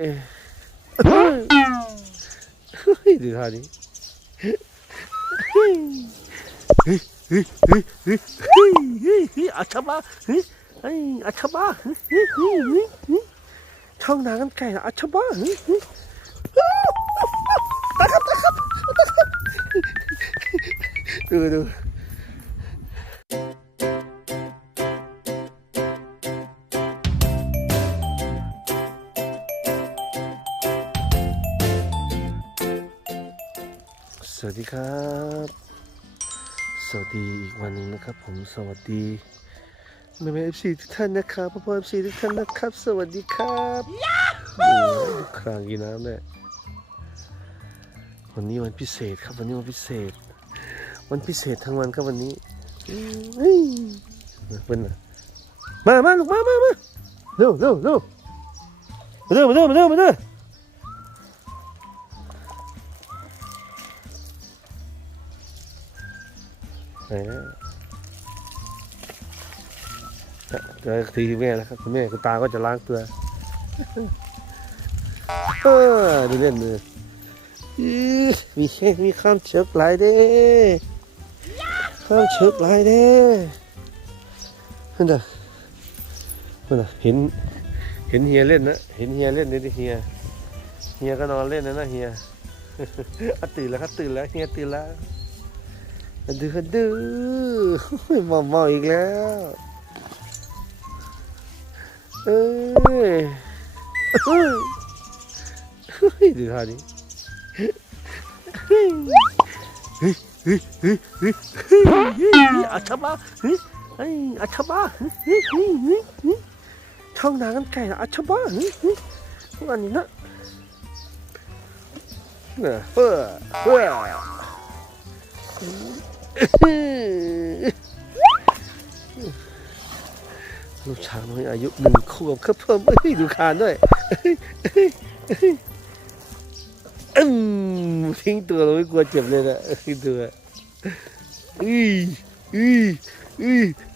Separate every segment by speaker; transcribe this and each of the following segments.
Speaker 1: เฮ้ยดูท่านี้อาชบ้าฮึะอาชบะช่องกันไก่อาชบาเฮ้ยตาครับตาครับตาครับดูดู วัสดีครับ สวัสดีอีกวันหนึ่งนะครับ ผมสวัสดีแม่แม่เอฟซีทุกท่านนะครับพ่อพ่อเอฟซีทุกท่านนะครับ สวัสดีครับโอ้ยดูครางกินน้ำเนี่ยวันนี้วันพิเศษครับวันนี้วันพิเศษ วันพิเศษทั้งวันครับวันนี้มเฮ้ยเป็นมามาลูกมามามาเร็วเร็วเร็วมาเร็วมาเร็วมาเร็วมาเร็ว ไหนนะเจอทีแม่แล้วครับคุณแม่คุณตาก็จะล้างตัวเออดูเล่นเลยอื้อมีแค่มีข้ามเชือกหลายเด้ข้ามเชือกหลายเด้เห็นเด้อเห็นเด้อเห็นเห็นเฮียเล่นนะเห็นเฮียเล่นนี่ดิเฮียเฮียก็นอนเล่นนะนะเฮียอะตื่นแล้วครับตื่นแล้วเฮียตื่นแล้ว ฮัดดื้อฮัดดื้อมอมออีกแล้ว เอ้ยดูท่าเฮ้อัชบะอัชบะช่องน้ำกันไก่อัชบะอันนี้เนะเออเฮ้ย ลูกช้างน้อยอายุหนึ่งขวบครับเพิ่มเอ้ยดูคานด้วยอืมทิ้งตัวเราไม่กลัวเจ็บเลยนะทิ้งตัวอืออืออืออือ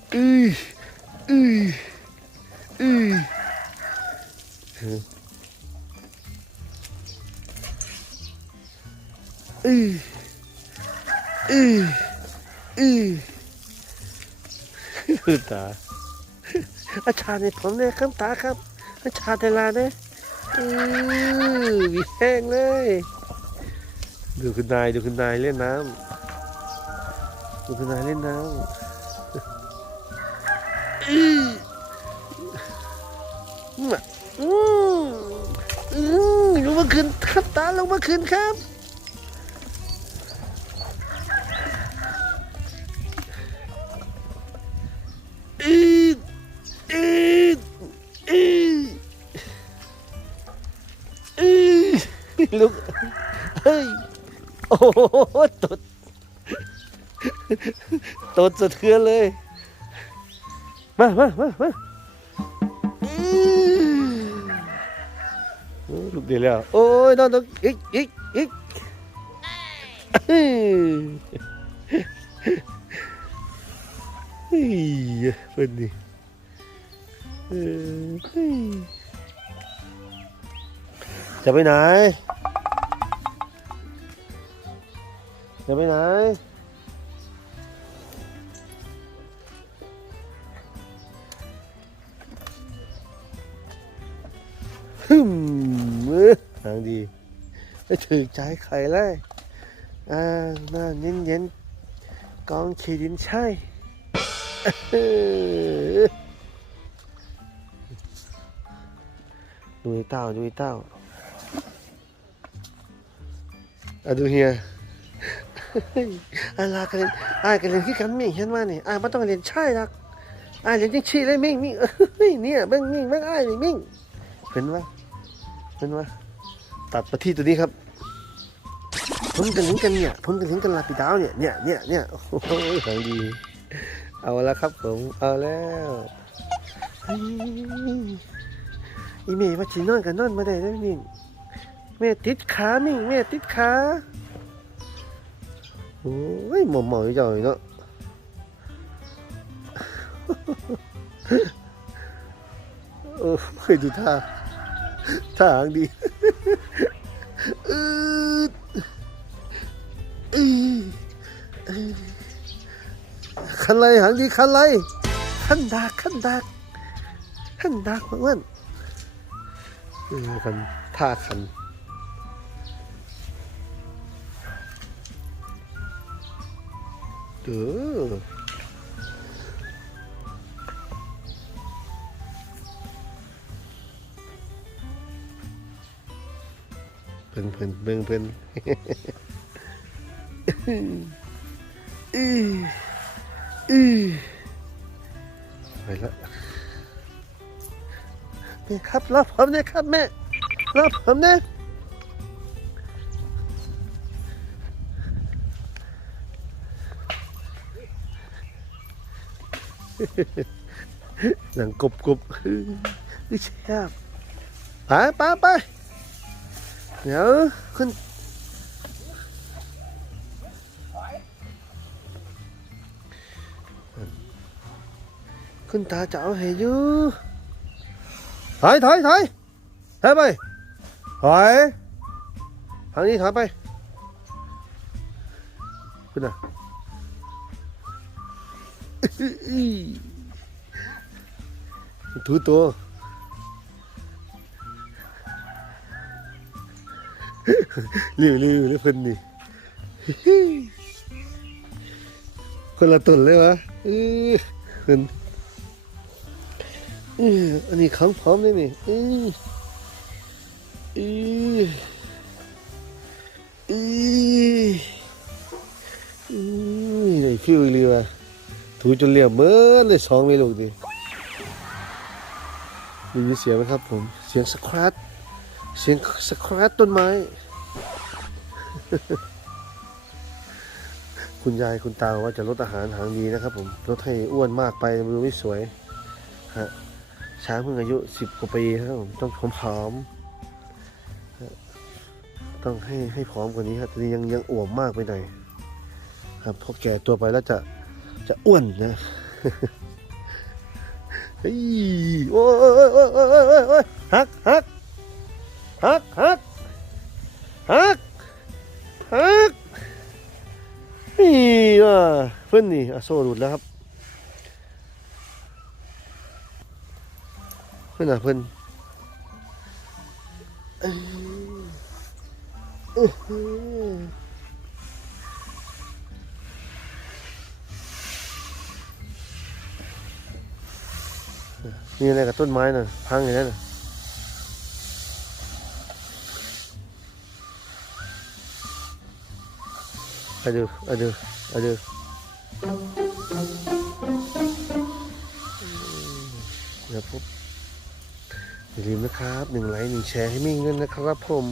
Speaker 1: ดูตา อาชาในผมเนี่ยครับตาครับ อาชาเวลาเนี่ยอือมีแห้งเลย ดูคุณนายดูคุณนายเล่นน้ำดูคุณนายเล่นน้ำอืออืมอืมลงมาขึ้นครับตาลงมาขึ้นครับ ลูกเฮ้ยโอ้โหตดตดสะเทือนเลย มามามามาลูกเดียวแล้ว โอ้ยนอนนอนอีกอีกอีกเฮ้ยเฮ้ยเป็นดิเออเฮ้ยจะไปไหน จะไปไหน ฮึมเออทางดีไม่ถือใจใครเลยอ่าหน้าเย็นเย็นๆกองขีดินใช่ดูไอ้เต้าดูไอ้เต้าอะดูเฮีย อะไรกันเล่นอายกันเล่นคือกันมิ่งเห็นว่านี่อายไม่ต้องเรียนใช่รอกอายเรียนจริงชี้เลยมิ่งมิ่งเฮ้ยเนี่ยเบิ่งมิ่งเบิ่งอายนี่มิ่งเห็นว่าเห็นว่าตัดมาที่ตัวนี้ครับพ้นกันถึงกันเนี่ยพ้นกันถึงกันลาปิดาวเนี่ยเนี่ยเนี่ยเนี่ยโอ้โหของดี เอาแล้วครับผมเอาแล้วอีเมย์ว่าจีนอนกันนอนมาได้แล้วมิ่งแม่ติดขามิ่งแม่ติดขา โอ้ยหมอมๆจ่อยเนาะโอ้ยดูท่าท่าหางดีอืดอืคันไรหางดีคันไรคันดากคันดากคันดากเพื่อนเออคันท่าคัน เออเพิ่นเพิ่นเบิ่งเพิ่นอืออือไปล้วแม่ครับรับผมนะครับแม่รับผมนะ หนังกบกบนี่แช่บไปไปไปเดี๋ยวขึ้นขึ้นตาเจะเอาให้อยู่ถอยถอยถอยถอยไปถอยทางนี้ถอยไปขึ้นน่ะ ถูตัวริวริวแล้วเพิ่นนี่คนละตุนเลยวะเออเพิ่นอันนี้ของพร้อมเลยนี่เออเออเออเออไอ้ฟิวอีเรือวะ ถูจนเลี่ยมเมื่อเลยสองเลยลูกดิได้ยินเสียงไหมครับผม เสียงสครับเสียงสครับต้นไม้ คุณยายคุณตาบอกว่าจะลดอาหารหางดีนะครับ ผมลดให้อ้วนมากไปมันดูไม่สวยฮะช้างเพิ่งอายุสิบกว่าปีครับผมต้องผอมๆต้องให้ให้ผอมกว่านี้ครับตอนนี้ยังยังอ้วนมากไปหน่อยครับพอแก่ตัวไปแล้วจะ จะอ้วนนะเฮ้ยโอ้ยโอ้ยโอ้ยโอ้ยโอ้ยโอ้ยฮักฮักฮักฮักฮักฮักนี่ว่ะเพื่อนนี่อโซ่หลุดแล้วครับ เพื่อนอะเพื่อนอ้อ มีอะไรกับต้นไม้น่ะ พังอย่างนั้นน่ะเดูอาดูเอาดูอืมเดี๋ยวปุ๊บอย่าลืมนะครับหนึ่งไลค์หนึ่งแชร์ให้มิ่งด้วยนะครับผม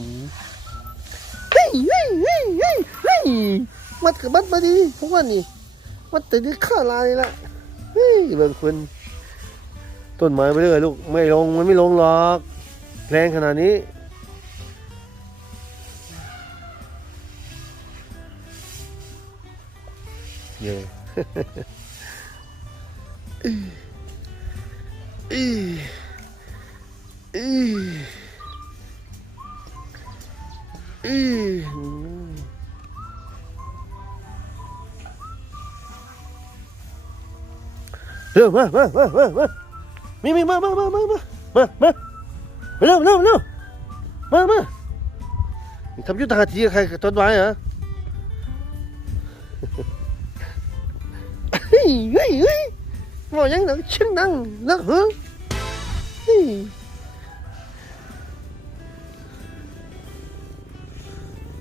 Speaker 1: เฮ้ยเฮ้ยเฮ้ยเฮ้ยมัดกับมัดมาดีพวกว่านี่มัดแต่ดื้อข้าลายละเฮ้ยเบิ่งคุณ ต้นไม้ไปเรื่อยลูกไม่ลงมันไม่ลงหรอกแรงขนาดนี้ เย่อีอีอีเร็วมามามามา มามีมีมามามามามามามาเร็วเร็วเร็วมามาทำยุทธหัตถีใครต้นไม้เหรอเฮ้ยเฮ้ยเฮ้ยบอกยังหนังชื่อนังนักเหรอ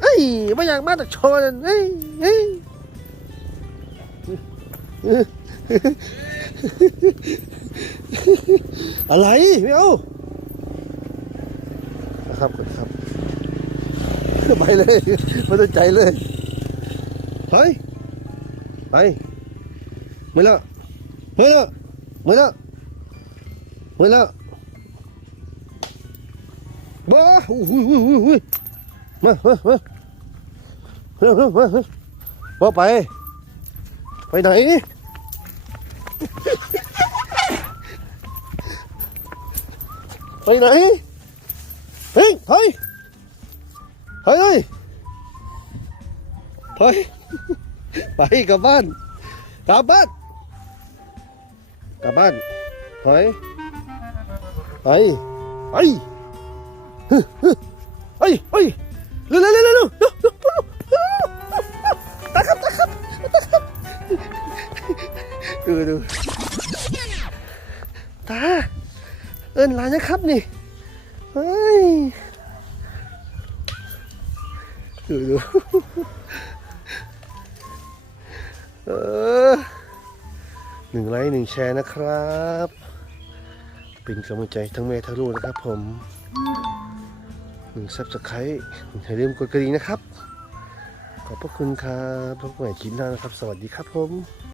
Speaker 1: เฮ้ยไม่อยากมาแต่โชว์นั่นเฮ้ยเฮ้ย อะไรไม่เอานะครับคุณครับไปเลยไม่ต้องใจเลยไปไปไม่ละไม่ละไม่ละไม่ละบ้าอุ้ยอุ้ยอุ้ยอุ้ยมามามาเร็วเร็วมามาไป ไปไหน ไปไหนเฮ้ยเฮ้ยเฮ้ยเฮ้ยไปกลับบ้านกลับบ้านกลับบ้านเฮ้ยเฮ้ยเฮ้ยเฮ้ยเฮ้ยเร็วเร็วเร็วเร็วตาครับตาครับตาครับดูดูตา อิญหลานนะครับนี่เฮ้ยดูดูเออหนึ่งไลค์หนึ่งแชร์นะครับ เป็นกำลังใจทั้งแม่ทั้งลูกนะครับผมหนึ่งซับสไครต์อย่าลืมกดกระดิ่งนะครับ ขอบพระคุณครับพบกันใหม่คลิปหน้านะครับ สวัสดีครับผม